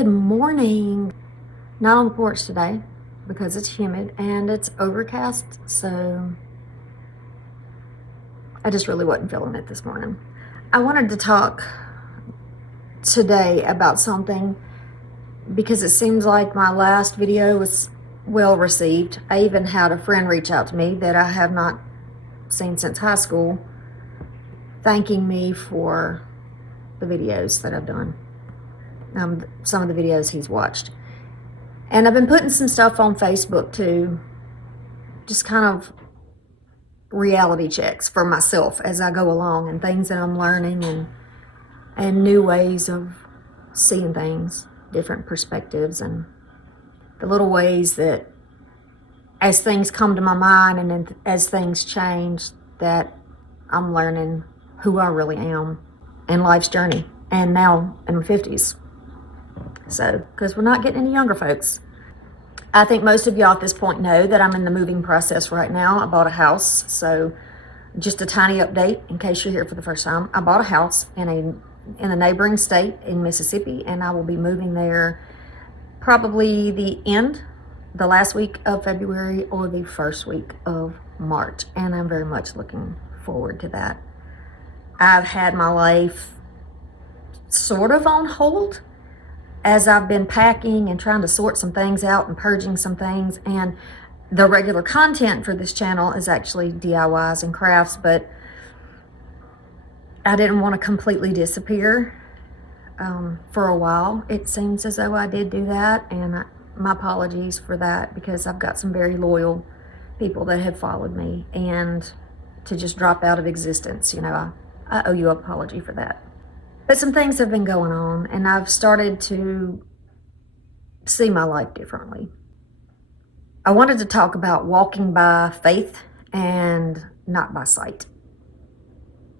Good morning. Not on the porch today because it's humid and it's overcast, so I just really wasn't feeling it this morning. I wanted to talk today about something because it seems like my last video was well received. I even had a friend reach out to me that I have not seen since high school, thanking me for the videos that I've done. Some of the videos he's watched. And I've been putting some stuff on Facebook too, just kind of reality checks for myself as I go along, and things that I'm learning, and new ways of seeing things, different perspectives, and the little ways that as things come to my mind and then as things change, that I'm learning who I really am in life's journey, and now in my 50s. So, because we're not getting any younger folks. I think most of y'all at this point know that I'm in the moving process right now. I bought a house, so just a tiny update in case you're here for the first time. I bought a house in a neighboring state in Mississippi, and I will be moving there probably the last week of February or the first week of March, and I'm very much looking forward to that. I've had my life sort of on hold as I've been packing and trying to sort some things out and purging some things, and the regular content for this channel is actually DIYs and crafts, but I didn't want to completely disappear for a while. It seems as though I did do that, and my apologies for that, because I've got some very loyal people that have followed me, and to just drop out of existence, I owe you an apology for that. But some things have been going on, and I've started to see my life differently. I wanted to talk about walking by faith and not by sight.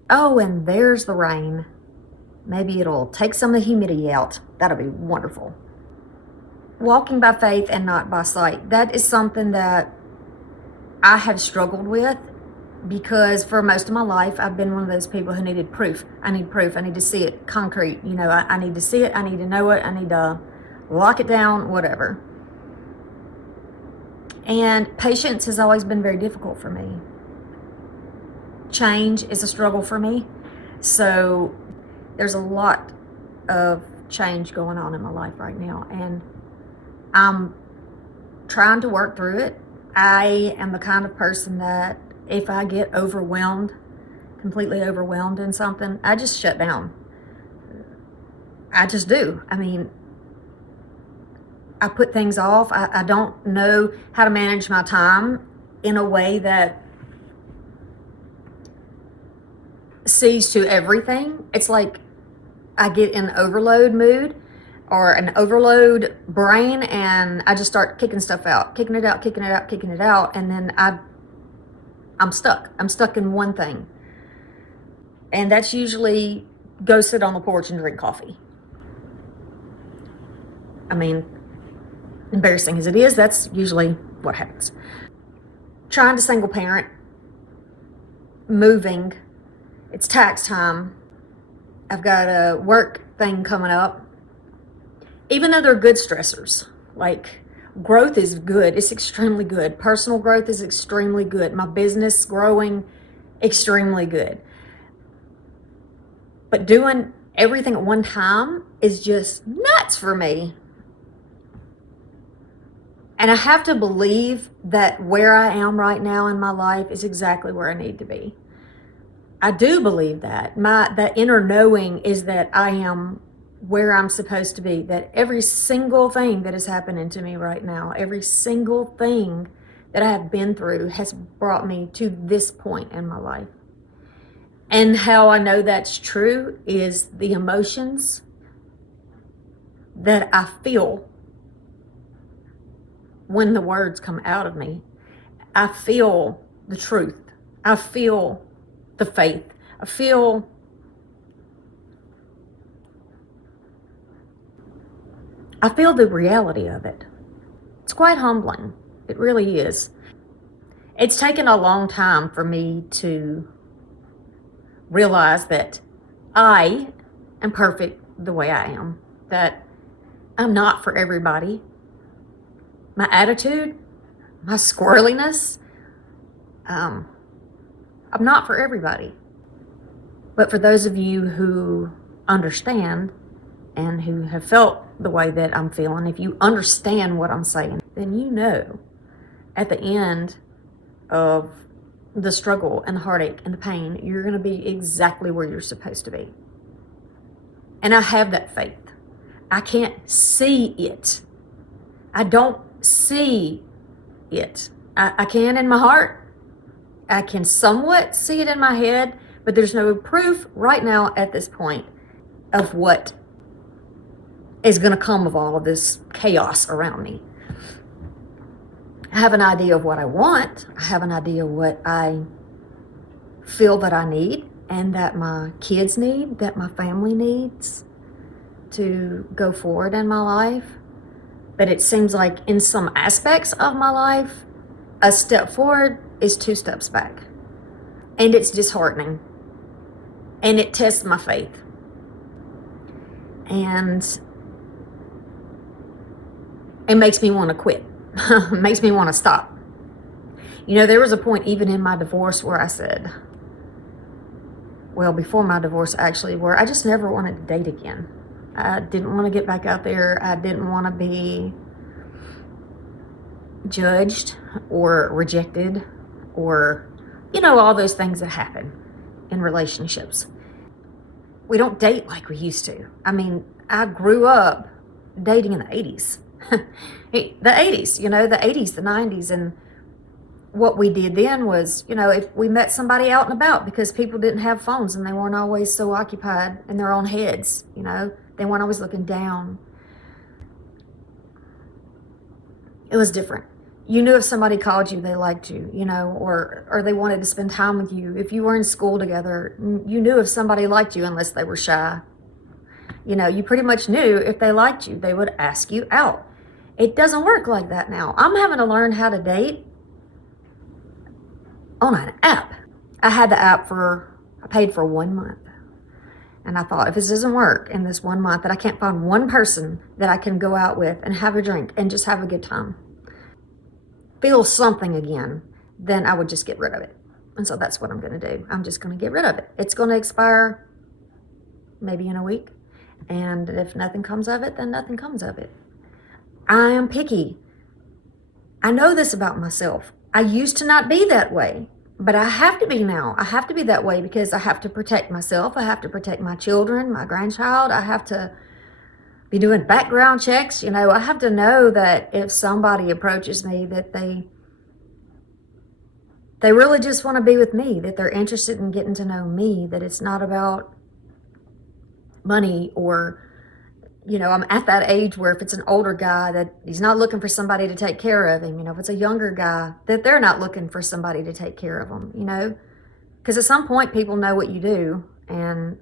Oh, and there's the rain. Maybe it'll take some of the humidity out. That'll be wonderful. Walking by faith and not by sight. That is something that I have struggled with, because for most of my life, I've been one of those people who needed proof. I need proof. I need to see it concrete. I need to see it. I need to know it. I need to lock it down, whatever. And patience has always been very difficult for me. Change is a struggle for me. So there's a lot of change going on in my life right now, and I'm trying to work through it. I am the kind of person that if I get overwhelmed, completely overwhelmed in something, I just shut down. I just do. I put things off. I don't know how to manage my time in a way that sees to everything. It's like I get in overload mood or an overload brain, and I just start kicking stuff out, kicking it out, and then I'm stuck. I'm stuck in one thing. And that's usually go sit on the porch and drink coffee. Embarrassing as it is, that's usually what happens. Trying to single parent, moving, it's tax time. I've got a work thing coming up. Even though they're good stressors, like growth is good. It's extremely good. Personal growth is extremely good. My business growing, extremely good. But doing everything at one time is just nuts for me. And I have to believe that where I am right now in my life is exactly where I need to be. I do believe that. That inner knowing is that I am where I'm supposed to be, that every single thing that is happening to me right now, every single thing that I have been through has brought me to this point in my life. And how I know that's true is the emotions that I feel when the words come out of me. I feel the truth. I feel the faith. I feel the reality of it. It's quite humbling. It really is. It's taken a long time for me to realize that I am perfect the way I am, that I'm not for everybody. My attitude, my squirreliness, I'm not for everybody. But for those of you who understand and who have felt the way that I'm feeling, if you understand what I'm saying, then you know at the end of the struggle and the heartache and the pain, you're going to be exactly where you're supposed to be. And I have that faith. I can't see it. I don't see it. I can in my heart. I can somewhat see it in my head, but there's no proof right now at this point of what is going to come of all of this chaos around me. I have an idea of what I want. I have an idea of what I feel that I need and that my kids need, that my family needs to go forward in my life. But it seems like in some aspects of my life, a step forward is 2 steps back. And it's disheartening. And it tests my faith. And it makes me want to quit. Makes me want to stop. You know, there was a point even in my divorce where I said, well, before my divorce actually, where I just never wanted to date again. I didn't want to get back out there. I didn't want to be judged or rejected or, you know, all those things that happen in relationships. We don't date like we used to. I mean, I grew up dating in the 80s. The 80s, you know, the 80s, the 90s. And what we did then was, you know, if we met somebody out and about, because people didn't have phones and they weren't always so occupied in their own heads, you know, they weren't always looking down. It was different. You knew if somebody called you, they liked you, you know, or they wanted to spend time with you. If you were in school together, you knew if somebody liked you unless they were shy. You know, you pretty much knew if they liked you, they would ask you out. It doesn't work like that now. I'm having to learn how to date on an app. I had the app I paid for 1 month. And I thought, if this doesn't work in this 1 month, that I can't find one person that I can go out with and have a drink and just have a good time, feel something again, then I would just get rid of it. And so that's what I'm going to do. I'm just going to get rid of it. It's going to expire maybe in a week. And if nothing comes of it, then nothing comes of it. I am picky. I know this about myself. I used to not be that way, but I have to be now. I have to be that way because I have to protect myself. I have to protect my children, my grandchild. I have to be doing background checks. You know, I have to know that if somebody approaches me, that they really just want to be with me, that they're interested in getting to know me, that it's not about money or, you know, I'm at that age where if it's an older guy, that he's not looking for somebody to take care of him. You know, if it's a younger guy, that they're not looking for somebody to take care of them, you know, because at some point people know what you do. And,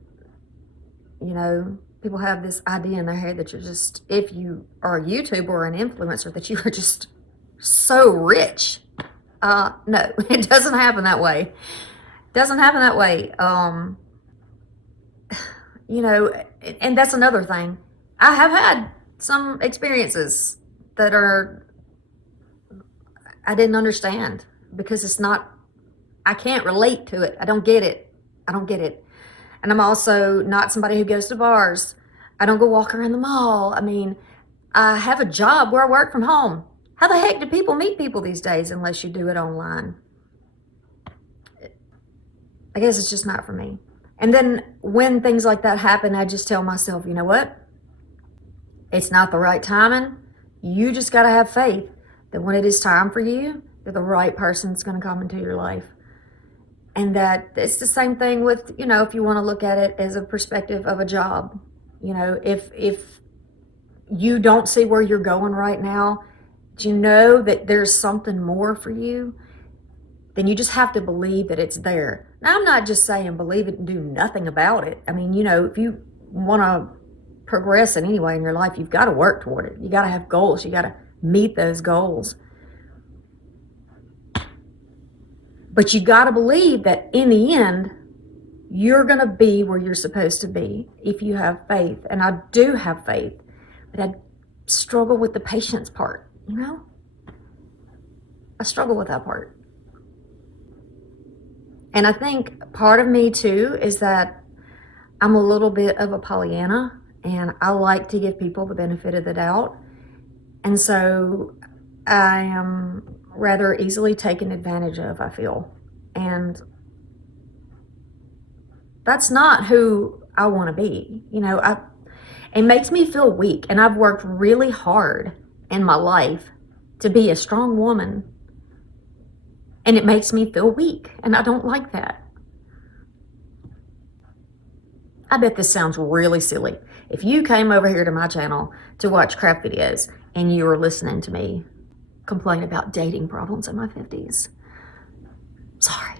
you know, people have this idea in their head that you're just, if you are a YouTuber or an influencer, that you are just so rich. No, it doesn't happen that way. It doesn't happen that way. You know, and that's another thing. I have had some experiences that I didn't understand because it's not, I can't relate to it. I don't get it. I don't get it. And I'm also not somebody who goes to bars. I don't go walk around the mall. I mean, I have a job where I work from home. How the heck do people meet people these days unless you do it online? I guess it's just not for me. And then when things like that happen, I just tell myself, you know what? It's not the right timing. You just got to have faith that when it is time for you, that the right person's going to come into your life. And that it's the same thing with, you know, if you want to look at it as a perspective of a job. You know, if you don't see where you're going right now, do you know that there's something more for you? Then you just have to believe that it's there. Now, I'm not just saying believe it and do nothing about it. I mean, you know, if you want to progress in any way in your life, you've got to work toward it. You got to have goals. You got to meet those goals. But you got to believe that in the end, you're going to be where you're supposed to be if you have faith. And I do have faith. But struggle with the patience part, you know? I struggle with that part. And I think part of me too is that I'm a little bit of a Pollyanna, and I like to give people the benefit of the doubt. And so I am rather easily taken advantage of, I feel. And that's not who I want to be. You know, it makes me feel weak. And I've worked really hard in my life to be a strong woman. And it makes me feel weak. And I don't like that. I bet this sounds really silly. If you came over here to my channel to watch craft videos and you were listening to me complain about dating problems in my 50s, sorry.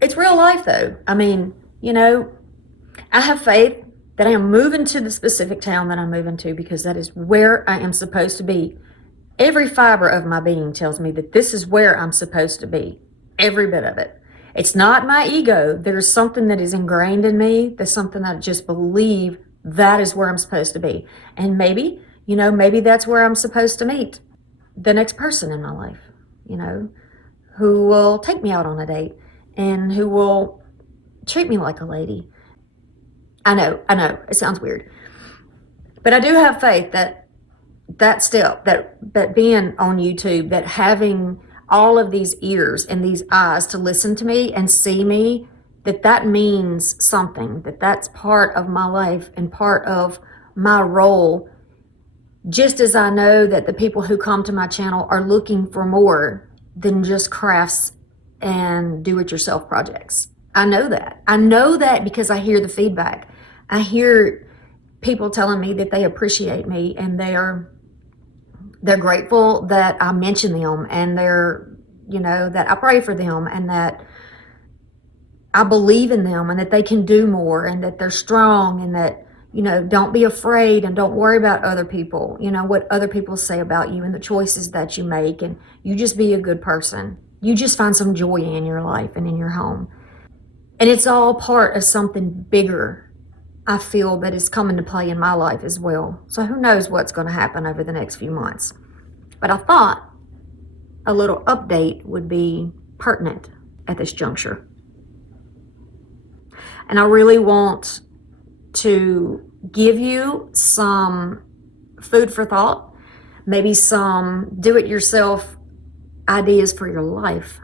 It's real life though. I mean, you know, I have faith that I am moving to the specific town that I'm moving to because that is where I am supposed to be. Every fiber of my being tells me that this is where I'm supposed to be. Every bit of it. It's not my ego. There's something that is ingrained in me. There's something I just believe that is where I'm supposed to be. And maybe, you know, maybe that's where I'm supposed to meet the next person in my life, you know, who will take me out on a date and who will treat me like a lady. I know, it sounds weird. But I do have faith that step, that being on YouTube, that having all of these ears and these eyes to listen to me and see me, that means something, that's part of my life and part of my role. Just as I know that the people who come to my channel are looking for more than just crafts and do-it-yourself projects. I know that. I know that because I hear the feedback. I hear people telling me that they appreciate me and they're grateful that I mention them, and they're, you know, that I pray for them and that I believe in them and that they can do more and that they're strong and that, you know, don't be afraid and don't worry about other people, you know, what other people say about you and the choices that you make, and you just be a good person. You just find some joy in your life and in your home. And it's all part of something bigger, I feel, that is coming to play in my life as well. So who knows what's going to happen over the next few months. But I thought a little update would be pertinent at this juncture. And I really want to give you some food for thought, maybe some do-it-yourself ideas for your life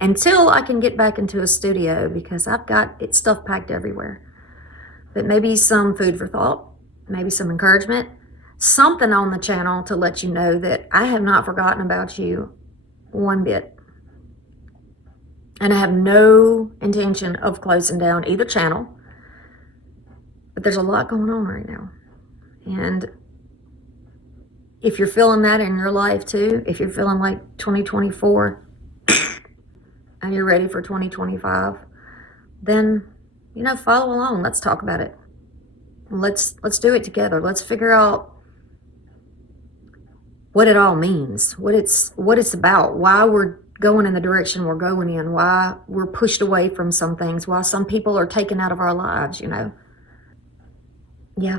until I can get back into a studio, because I've got stuff packed everywhere. But maybe some food for thought, maybe some encouragement, something on the channel to let you know that I have not forgotten about you one bit. And I have no intention of closing down either channel. But there's a lot going on right now. And if you're feeling that in your life too, if you're feeling like 2024 and you're ready for 2025, then, you know, follow along. Let's talk about it. Let's do it together. Let's figure out what it all means, what it's about, why we're going in the direction we're going in, why we're pushed away from some things, why some people are taken out of our lives, you know. Yeah,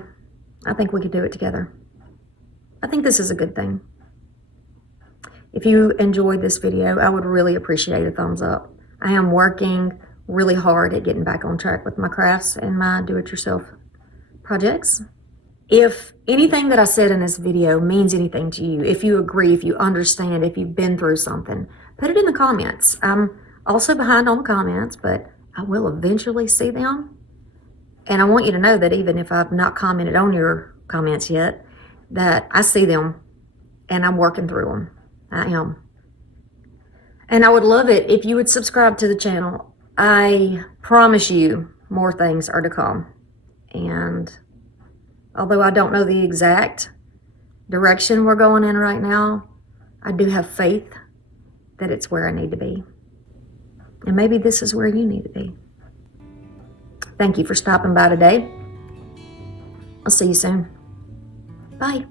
I think we could do it together. I think this is a good thing. If you enjoyed this video, I would really appreciate a thumbs up. I am working really hard at getting back on track with my crafts and my do-it-yourself projects. If anything that I said in this video means anything to you, if you agree, if you understand, if you've been through something, put it in the comments. I'm also behind on the comments, but I will eventually see them. And I want you to know that even if I've not commented on your comments yet, that I see them and I'm working through them. I am. And I would love it if you would subscribe to the channel. I promise you more things are to come. And although I don't know the exact direction we're going in right now, I do have faith that it's where I need to be. And maybe this is where you need to be. Thank you for stopping by today. I'll see you soon. Bye.